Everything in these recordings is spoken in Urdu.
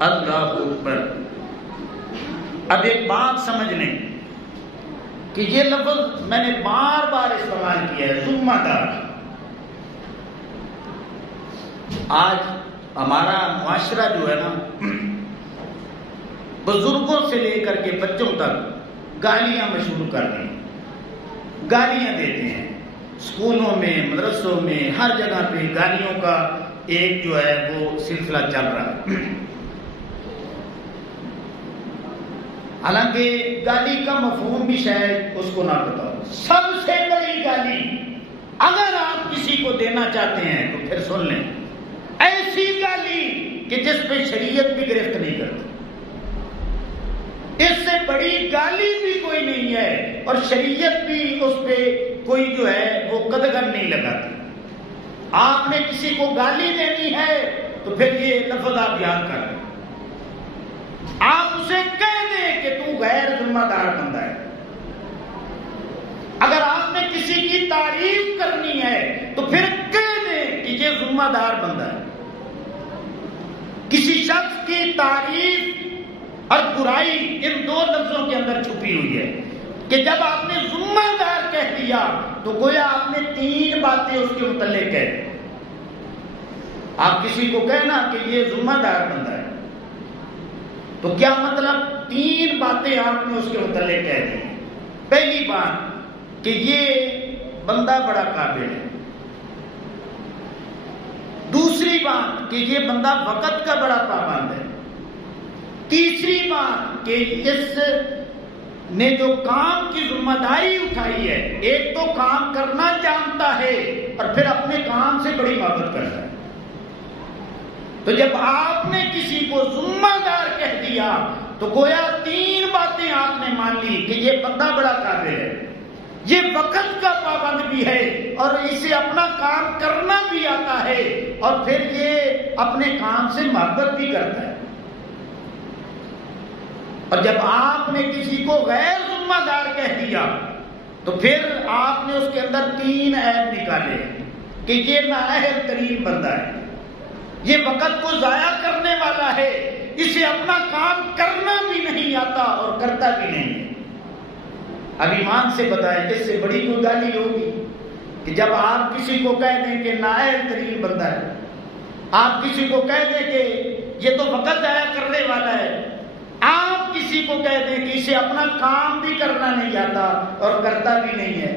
اللہ اکبر۔ اب ایک بات سمجھ لیں کہ یہ لفظ میں نے بار بار استعمال کیا ہے، ذمہ دار۔ آج ہمارا معاشرہ جو ہے نا، بزرگوں سے لے کر کے بچوں تک گالیاں مشہور کر رہے ہیں، گالیاں دیتے ہیں، اسکولوں میں، مدرسوں میں، ہر جگہ پہ گالیوں کا ایک جو ہے وہ سلسلہ چل رہا ہے۔ حالانکہ گالی کا مفہوم بھی شاید اس کو نہ پتا ہو۔ سب سے بڑی گالی اگر آپ کسی کو دینا چاہتے ہیں تو پھر سن لیں، ایسی گالی کہ جس پہ شریعت بھی گرفت نہیں کرتی، اس سے بڑی گالی بھی کوئی نہیں ہے، اور شریعت بھی اس پہ کوئی جو ہے وہ قدغن نہیں لگاتی۔ آپ نے کسی کو گالی دینی ہے تو پھر یہ لفظ آپ یاد کر لیں، آپ اسے کہہ دیں کہ تو غیر ذمہ دار بندہ ہے۔ اگر آپ نے کسی کی تعریف کرنی ہے تو پھر کہہ دیں کہ یہ ذمہ دار بندہ ہے۔ کسی شخص کی تعریف اور برائی ان دو لفظوں کے اندر چھپی ہوئی ہے کہ جب آپ نے ذمہ دار کہہ دیا تو گویا آپ نے تین باتیں اس کے متعلق کہہ دی۔ آپ کسی کو کہنا کہ یہ ذمہ دار بندہ ہے تو کیا مطلب؟ تین باتیں آپ نے اس کے متعلق کہہ دی۔ پہلی بات کہ یہ بندہ بڑا قابل ہے، دوسری بات کہ یہ بندہ وقت کا بڑا پابند ہے، تیسری بات کہ اس نے جو کام کی ذمہ داری اٹھائی ہے، ایک تو کام کرنا جانتا ہے اور پھر اپنے کام سے بڑی محبت کرتا ہے۔ تو جب آپ نے کسی کو ذمہ دار کہہ دیا تو گویا تین باتیں آپ نے مان لی کہ یہ بندہ بڑا قابل ہے، یہ وقت کا پابند بھی ہے اور اسے اپنا کام کرنا بھی آتا ہے، اور پھر یہ اپنے کام سے محبت بھی کرتا ہے۔ اور جب آپ نے کسی کو غیر ذمہ دار کہہ دیا تو پھر آپ نے اس کے اندر تین عیب نکالے کہ یہ نااہل ترین بندہ ہے، یہ وقت کو ضائع کرنے والا ہے، اسے اپنا کام کرنا بھی نہیں آتا اور کرتا بھی نہیں ہے۔ اب ایمان سے بتائیں اس سے بڑی کوئی گالی ہوگی کہ جب آپ کسی کو کہہ دیں کہ نااہل ترین بندہ ہے، آپ کسی کو کہہ دیں کہ یہ تو وقت ضائع کرنے والا ہے، آپ کسی کو کہہ دیں کہ اسے اپنا کام بھی کرنا نہیں آتا اور کرتا بھی نہیں ہے،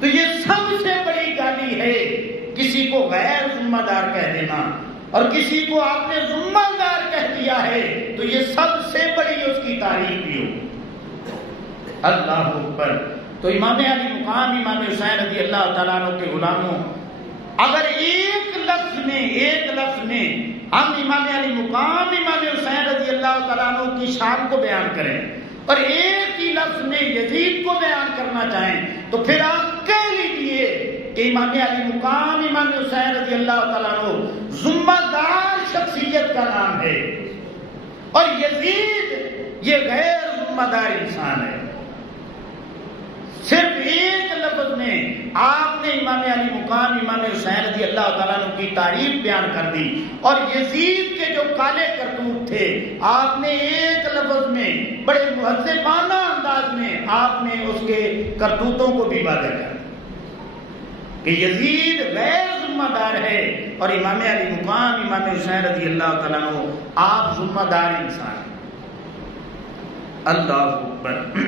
تو یہ سب سے بڑی گالی ہے کسی کو غیر ذمہ دار کہہ دینا۔ اور کسی کو آپ نے ذمہ دار کہہ دیا ہے تو یہ سب سے بڑی اس کی تعریف بھی ہو۔ اللہ اکبر۔ تو امام علی مقام امام حسین رضی اللہ تعالیٰ عنہ کے غلاموں، اگر ایک لفظ میں ہم امام علی مقام امام حسین رضی اللہ تعالیٰ عنہ کی شان کو بیان کریں اور ایک ہی لفظ میں یزید کو بیان کرنا چاہیں تو پھر آپ کہہ لیجیے کہ امام علی مقام امام حسین رضی اللہ تعالیٰ عنہ ذمہ دار شخصیت کا نام ہے، اور یزید یہ غیر ذمہ دار انسان ہے۔ صرف ایک لفظ میں آپ نے امام علی مقام امام حسین رضی اللہ تعالیٰ عنہ کی تعریف بیان کر دی، اور یزید کے جو کالے کرتوت تھے آپ نے ایک لفظ میں بڑے مہذبانہ انداز میں آپ نے اس کے کرتوتوں کو بھی واضح کر دیا کہ یزید غیر ذمہ دار ہے اور امام علی مقام امام حسین رضی اللہ تعالیٰ عنہ آپ ذمہ دار انسان۔ اللہ اکبر۔